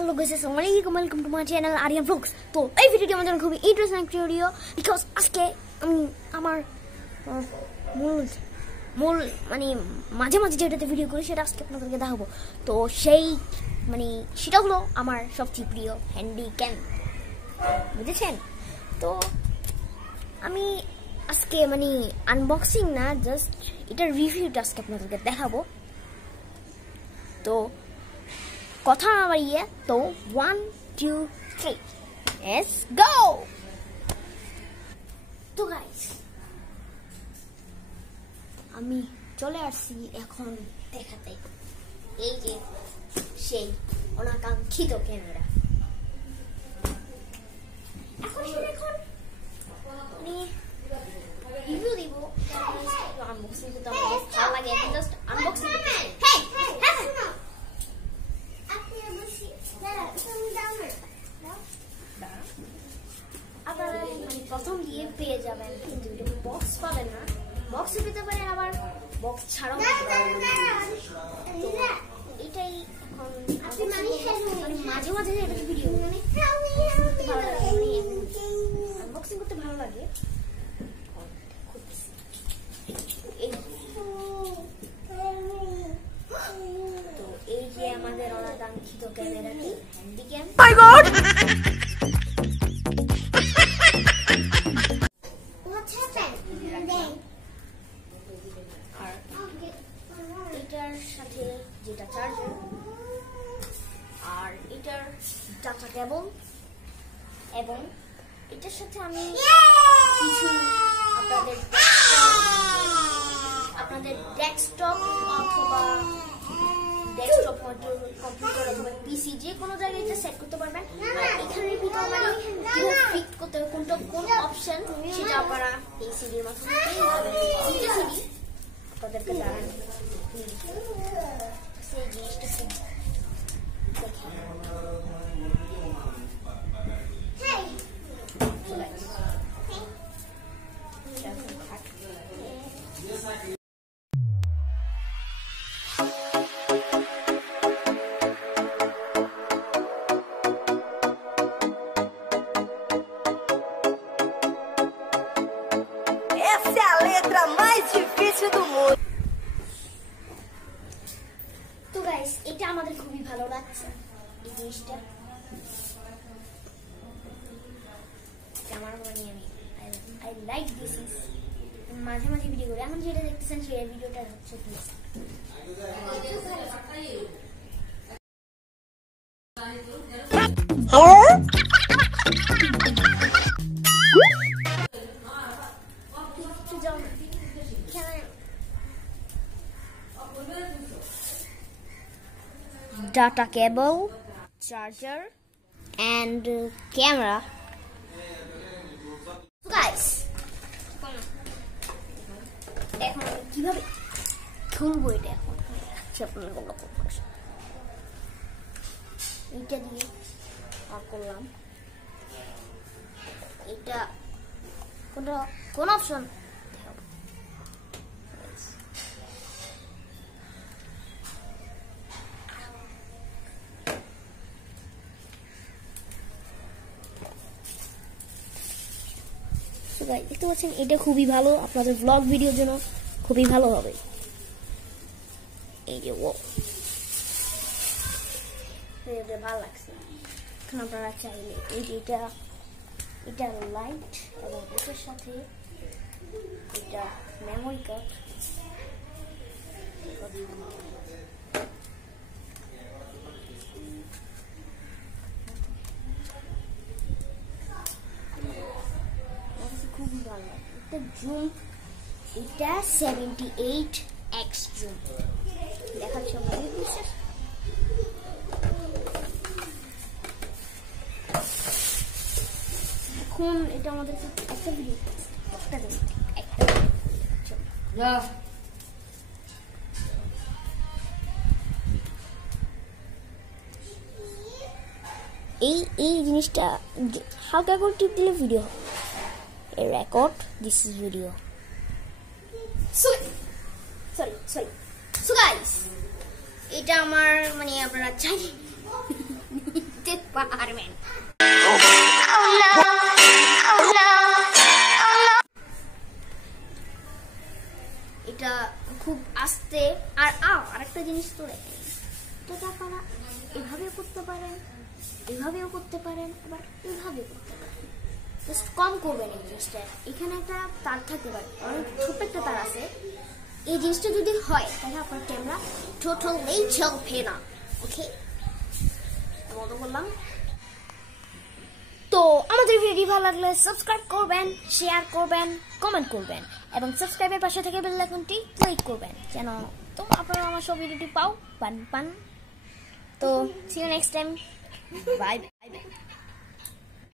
Hello guys, assalamualaikum, welcome to my channel Aryan Vlogs. তো এই ভিডিওটি আমাদের খুবই ইন্টারেস্টিং ভিডিও বিকজ আজকে আমি আমার মূল মানে মাঝে মাঝে যেটাতে ভিডিও করি সেটা আজকে আপনাদেরকে দেখাবো। তো সেই মানে সেটা হলো আমার সবচেয়ে প্রিয় হ্যান্ডি ক্যাম, বুঝেছেন? তো আমি আজকে মানে আনবক্সিং না, জাস্ট এটার রিভিউটা আজকে আপনাদেরকে দেখাবো। তো কথা না বাড়িয়ে তো 1 2 3 লেটস গো। তো গাইস আমি চলে আসছি এখন দেখাতে এই যে সেই অনাকাঙ্ক্ষিত ক্যামেরা। এখন মানে রিভিউ দিব, আনবক্সিং করতে আমার ভালো লাগে, জাস্ট আনবক্সিং করতে। আপনারা মানে প্রথম দিয়ে পেয়ে যাবেন, কিন্তু বক্স পাবেন না। বক্স পেতে পারেন, আবার বক্স ছাড়াও পেতে পারেন। তো এটাই এখন মানে মাঝে মাঝে এটা ভিডিও করতে ভালো লাগে, আনবক্সিং করতে ভালো লাগে। তো এই যে আমাদের অনাকাঙ্ক্ষিত ক্যামেরাটি, হ্যান্ডি ক্যাম। মাই গড, আর এটার সাথে যেটা চার্জার, আর এটার ডাটা কেবল, এবং এটার সাথে আমি কিছু আপনাদের ডেস্কটপ অথবা ডেস্কটপ কম্পিউটার অথবা পিসি যে কোনো জায়গায় এটা সেট করতে পারবেন। আর এখানের ভিতরে মানে কিভাবে ফিট করতে হবে, কোনটা কোন অপশন, সেটা আপনারা এই সিডির মাধ্যমে পেয়ে যাবেন। দুটো সিডি আপনাদেরকে জানান সেই জিনিসটা খুব Essa é a letra mais difícil do mundo. তো গাইস এটা আমাদের খুবই ভালো লাগছে এই জিনিসটা। আমার মানে আই লাইক দিস। মাঝে মাঝে ভিডিও করি, এখন যেটা দেখতেছেন সেই ভিডিওটা হচ্ছে please. Data cable, charger, and camera. So guys, এখন কিভাবে খুলবো এটা, এখন আপনার এইটা দিয়ে অফ করলাম। এটা কোন অপশন দেখতে পাচ্ছেন? এটা খুবই ভালো, আপনাদের ব্লগ ভিডিওর জন্য খুবই ভালো হবে। এই যে ভালো লাগছে। এখন আপনারা চাইলে এই যে এটা লাইট, এবং এটার সাথে এটা মেমোরি কার্ড, খুবই ভালো লাগে। এটা জুম, এটা 78x জুম দেখাচ্ছি আমাদের। এখন এটা আমাদের একটা ভিডিও এই জিনিসটা হালকা করে টিপ দিলে ভিডিও হবে। Record, this is video. Sorry. So guys, এটা আমার মানে আপনারা চাই পারবেন। এটা খুব আস্তে। আর আরেকটা জিনিস তো দেখেন, এটা আপনারা এভাবেও করতে পারেন, এভাবেও করতে পারেন, আবার এভাবেও করতে পারেন। জাস্ট কম করবেন এই জিনিসটা। এখানে একটা তার থাকতে পারে, অনেক ছোট্ট একটা তার আছে। এই জিনিসটা যদি হয় তাহলে আপনার ক্যামেরা টোটালি চলবে না। ওকে, মতো বললাম। তো আমাদের ভিডিও ভালো লাগলে সাবস্ক্রাইব করবেন, শেয়ার করবেন, কমেন্ট করবেন এবং সাবস্ক্রাইবের পাশে থেকে বেল আইকনটি ক্লিক করবেন যেন তো আপনারা আমার সব ভিডিওটি পান। তো see you next time, bye by.